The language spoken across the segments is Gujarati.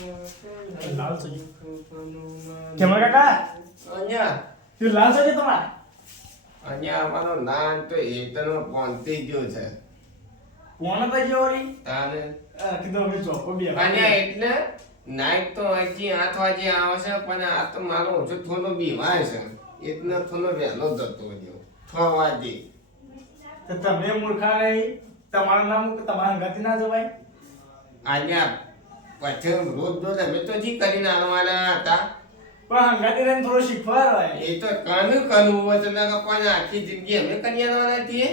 લાલ સજી કેમ કાકા અહીંયા તું લાલ સજી તમાર અહીંયા અમારો નાન તો એકનો પહોંચી ગયો છે કોણ હતા જેવરી તાને કીધું અમે ચોકો બી અહીંયા એટલે નાઈટ તો હજી 8 વાગે આવે છે પણ આ તો મારો ઓછો થોડો બીવાય છે એટલે થોડો વહેલો જતો રહ્યો 6 વાગે તો તમે મૂર્ખા નહીં તમારું નામ તમારા ગતિ ના જવાય અહીંયા પછી રોજ અમે તો જી કરીને આવવાના હતા પણ હંગાતી રહીને થોડું શીખવાડવાય એ તો કાનું હોય તો પણ આખી જિંદગી અમે કરી આવવાના છીએ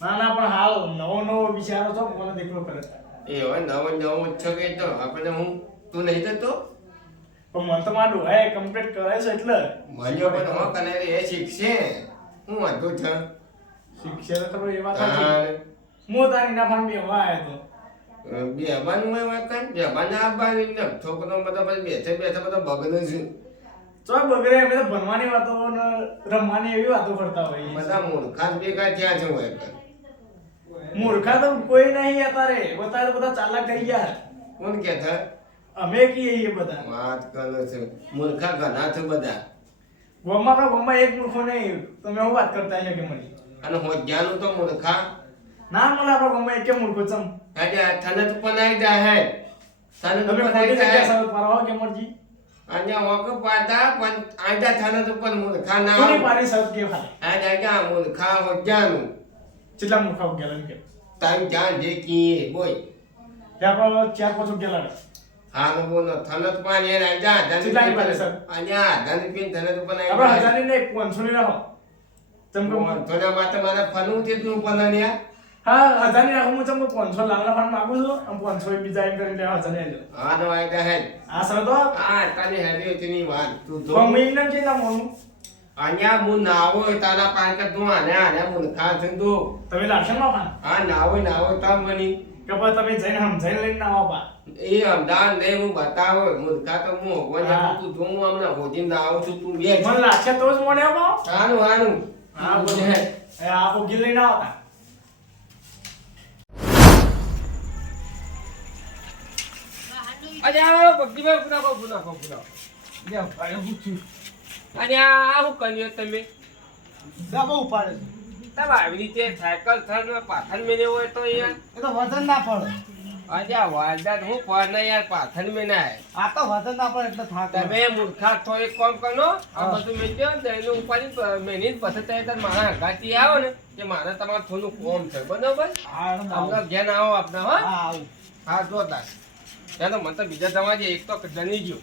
ના ના પણ હાલ નવો નવો વિચારો છો મને દેખલો કરે એ હવે નવો છો કે તો આપણે હું તું નહીં થતો પણ મન તો મારું હે કમ્પ્લીટ કરાય છે એટલે મળ્યો પણ હું કને એ શીખશે હું વાંધો છે શિક્ષણ તો એ વાત તારે હું તારી ના ફાન બેવા આવ્યો તો બેબાનું હોય કઈ બેબાના આવવાની ને છોકરો બધા બેઠે બધા બગડે છે તો બગડે અમે તો ભણવાની વાતો ને રમવાની એવી વાતો કરતા હોય બધા મૂર્ખા ભેગા થયા છે હોય મૂર્ખા તો કોઈ નહીં અત્યારે અત્યારે બધા ચાલાક થઈ ગયા કોણ કે છે અમે કીએ એ બધા વાત કરે છે મૂર્ખા ઘણા છે બધા ગોમાં એક મૂર્ખો નહીં તમે હું વાત કરતા છે કે મને અને હોજ્યાનું તો મૂર્ખા ના મને આપણા ગોમાં એક મૂર્ખો ચમ આજે થને તો પનાઈ જાય થને તો તમે પનાઈ ખોટી જગ્યા જાય સાહેબ પારવા કે મરજી અહીંયા વોક પાતા પણ આજા થને તો પણ મૂર્ખા ના કોની પારી સાહેબ કે ખાલે આ જગ્યા મૂર્ખા હોજ્યાનું કેટલા મૂર્ખા ગયેલા કે તાઈ જ્યાં જે કી બોય ત્યાં ચાર પાંચ ગયેલા હાલો બોલો થને તો પણ એ રાજા કેટલાની પારી સાહેબ અહીંયા ધન પીન થને તો પણ આપણે હજારની નહીં 500 ની રાખો ચમકો થોડા માટે મારે ફરવું છે તું પણ ન્યા હા હજારની રાખો હું ચમકો 500 લાલના ફાન માંગુ છું અને 500 બીજા એમ કરીને લેવા હજારની આજો હા તો આયતા હે આ સર તો આ તને હેડી તેની વાત તું જો તો મેં નામ છે ના મોનું અહીંયા મુ નાવો તારા પાસે તું આને મૂર્ખા છે તું તમે લાગશે ના ફાન આ નાવો તમ મની કે પછી તમે જઈને સમજાઈને લઈને ના આવો એ અમદાન ને હું બતાવો મૂર્ખા તો હું હા. તું જો હું હમણાં હોજીને આવું છું તું બે મને લાગશે તો જ મને આવો હાનું હા બોલ એ આપો ગીલ લઈને આવતા અરે આ બગડીમાં પુનાકો લ્યો અરે હું છું અને આ હું કર્યો તમે દબો ઉપાડે તમે આવી રીતે સાયકલ થન પાથન મેને હોય તો યાર એ તો વજન ના પડે અજા વાલદાત હું પર ના યાર પાથન મેને આય આ તો વજન ના પડે એટલે થાક તમે મૂર્ખા તો એક કામ કરો આ બધું મેલ્યો ને એનો ઉપાડી મેની પછી તાર મારા ગાતી આવો ને કે મારે તમારે થોડું કોમ છે બરોબર તમને ઘેન આવો આપને હા હા જોતા ચાલો મને તો બીજા દવા એક તો જણી ગયો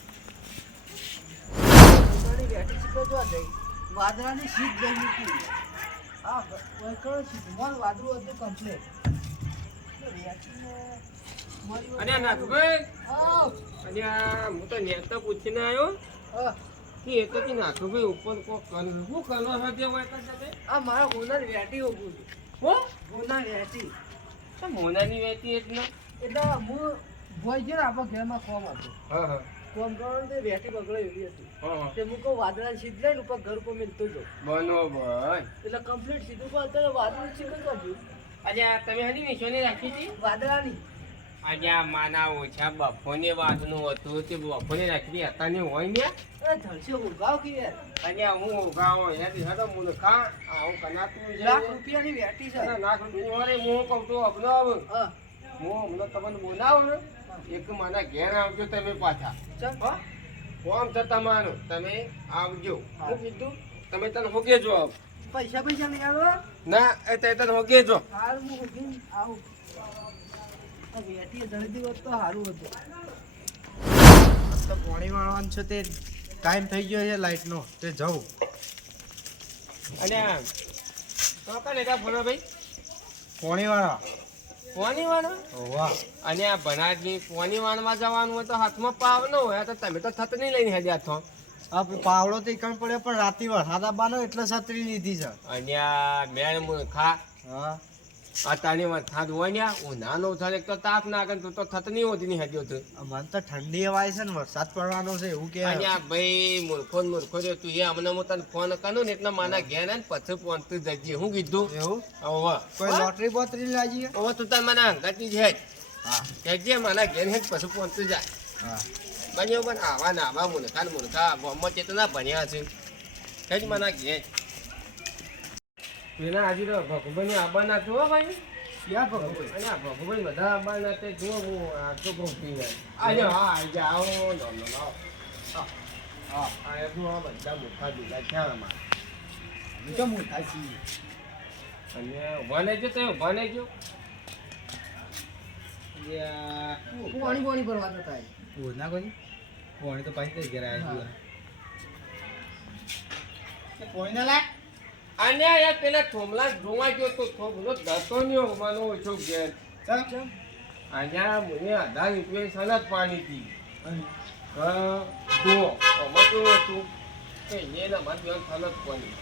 વાદળાની સીટ ગઈ હતી હા વૈકળ સીટ મોલ વાદળું હતું કમ્પ્લીટ અને નાથભાઈ હા અને હું તો નેતા પૂછીને આવ્યો કે એ તો કે નાથભાઈ ઉપર કોક શું કરો છો તે હોય કરતા આ મારા હોનર વેટી ઉભું છું હો હોનર વેટી તો મોનાની વેતી એટલે એટલે હું ભોય છે ને આપણા ઘરમાં કોમ હતું હા હા કોમ કરવાનું તે વેટી બગડે એવી હતી હા તે હું કહું વાદળાની સીટ લઈને ઉપર ઘર ઉપર મિલતો જો બરોબર એટલે કમ્પ્લીટ સીધું પર અત્યારે વાદળની સીટ જ હતું આજે તમે હજી નિશાની રાખી હતી વાદળાની આજે આ માના ઓછા બફોને વાતનું હતું તે બફોને રાખી હતા ને હોય ને એ ધરશે ઉગાવ કે યાર અને હું ઉગાવો યાર હેડો મૂર્ખા આવું કનાતું છે લાખ રૂપિયાની વેટી છે લાખ રૂપિયા અરે હું કહું તો અપનાવ હા હું હમણાં તમને બોલાવું ને એક માના ઘેર આવજો તમે પાછા ચલ હા કોમ છે તમારું તમે આવજો હા. હું કીધું તમે તને હોગે જો પૈસા નહીં આવે ના એ તે તને હોગે જો હાલ હું ઉઠીને આવું આ વેટીએ જલ્દી હોત તો સારું હતું તો પાણી વાળવાનું છે તે ટાઈમ થઈ ગયો છે લાઈટનો તે જાઉં અને તો કાલે કા ફોન ભાઈ પાણી વાળા પોની વાળો વાહ અને આ બનાજની પોની વાળવા જવાનું હોય તો હાથમાં પાવ ન હોય તો તમે તો થત નહીં લઈને હેડ્યા છો આ પાવડો તો ઈકણ પડે પણ રાતી વરસાદ આવવાનો એટલે છત્રી લીધી છે અને આ મેળ મૂર્ખા હા આ તાની વરસાદ હોય ને ઉનાળો થાય એક તો તાપ નાખે તું તો થત નહીં હોતી નહીં હેડ્યો તું મને તો ઠંડી હવાય છે ને વરસાદ પડવાનો છે એવું કે અને આ ભાઈ મૂર્ખો રહ્યો તું એ હમણાં હું તને ફોન કરું ને એટલે માના ઘેર ને પછી ફોન તું જજે હું કીધું એવું હવે કોઈ લોટરી બોટરી લાગી હવે તું તાર મને અંગાતી છે હા કહેજે માના ઘેર હે પછી ફોન તું જાય હા બન્યો પણ આવા ના આવા મૂર્ખા ગામમાં ચેતના ભણ્યા છે કઈ મને ઘેર પેલા આજે તો ભગુભાઈ આબાના છો ભાઈ ક્યાં ભગવાન અને આ ભગુભાઈ બધા આબાના તે જો હું આ તો ભોગી આજે હા આજે આવો નો હા આ એટલું આ બધા મૂર્ખા દીધા ક્યાં અમારે બીજો મોટા છીએ અને ઉભા જો તો ઉભા જો પાણી પાણી ભરવા જતા ના કોઈ પોણી તો પાછી ઘેર આવ્યા છે પોણી ના લાય અને યાર પેલા થોમલા જોવા ગયો તો થોમલો દતો નયો માનો ઓછો ઘેર ચમ અહીંયા મને 1000 રૂપિયા સનત પાણી થી દો અમાર કેવું હતું કે એના માર બેન સનત પાણી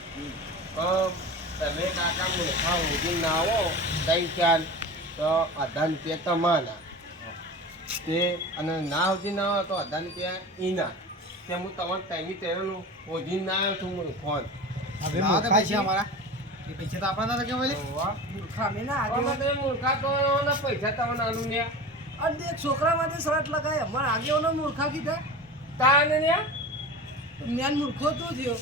તમે કાકા મને ખાવ ઉજી ના આવો તઈ ચાલ તો 1000 રૂપિયા તમારા તે અને ના ઉજી ના આવો તો 1000 રૂપિયા ઈના તે હું તમારે ટાઈમી તેનું ઉજી ના આવ્યો છું મને ફોન હવે મોટા છે અમારા એ પૈસા તો આપણા નતા કેવાય મૂર્ખા મેં ના આમાં આગેવાન તમે મૂર્ખા તો ના પૈસા તમને આનું ને અને એક છોકરા માટે શરત લગાય અમારા આગેવાનો મૂર્ખા કીધા તાને ને જ્ઞાન મૂર્ખો તો થયો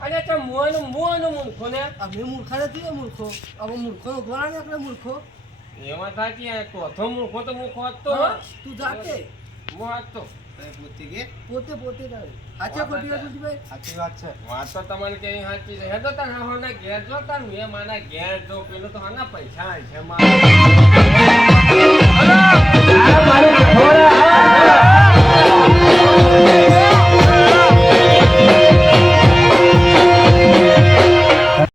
અને તે મોનો મૂર્ખો ને અમે મૂર્ખા નથી એ મૂર્ખો હવે મૂર્ખો ઉભા ને આપણે મૂર્ખો એમાં થાકી આ ચોથો મૂર્ખો તો મૂર્ખો હતો તું જાતે મો હતો પોતે કે પોતે પોતે તારે સાચા ખોટી વાત નથી ભાઈ સાચી વાત છે વાત તો તમને કેવી સાચી છે હે તો તાર હોના ઘેર જો તાર મેં માના ઘેર જો પેલો તો હાના પૈસા છે મારા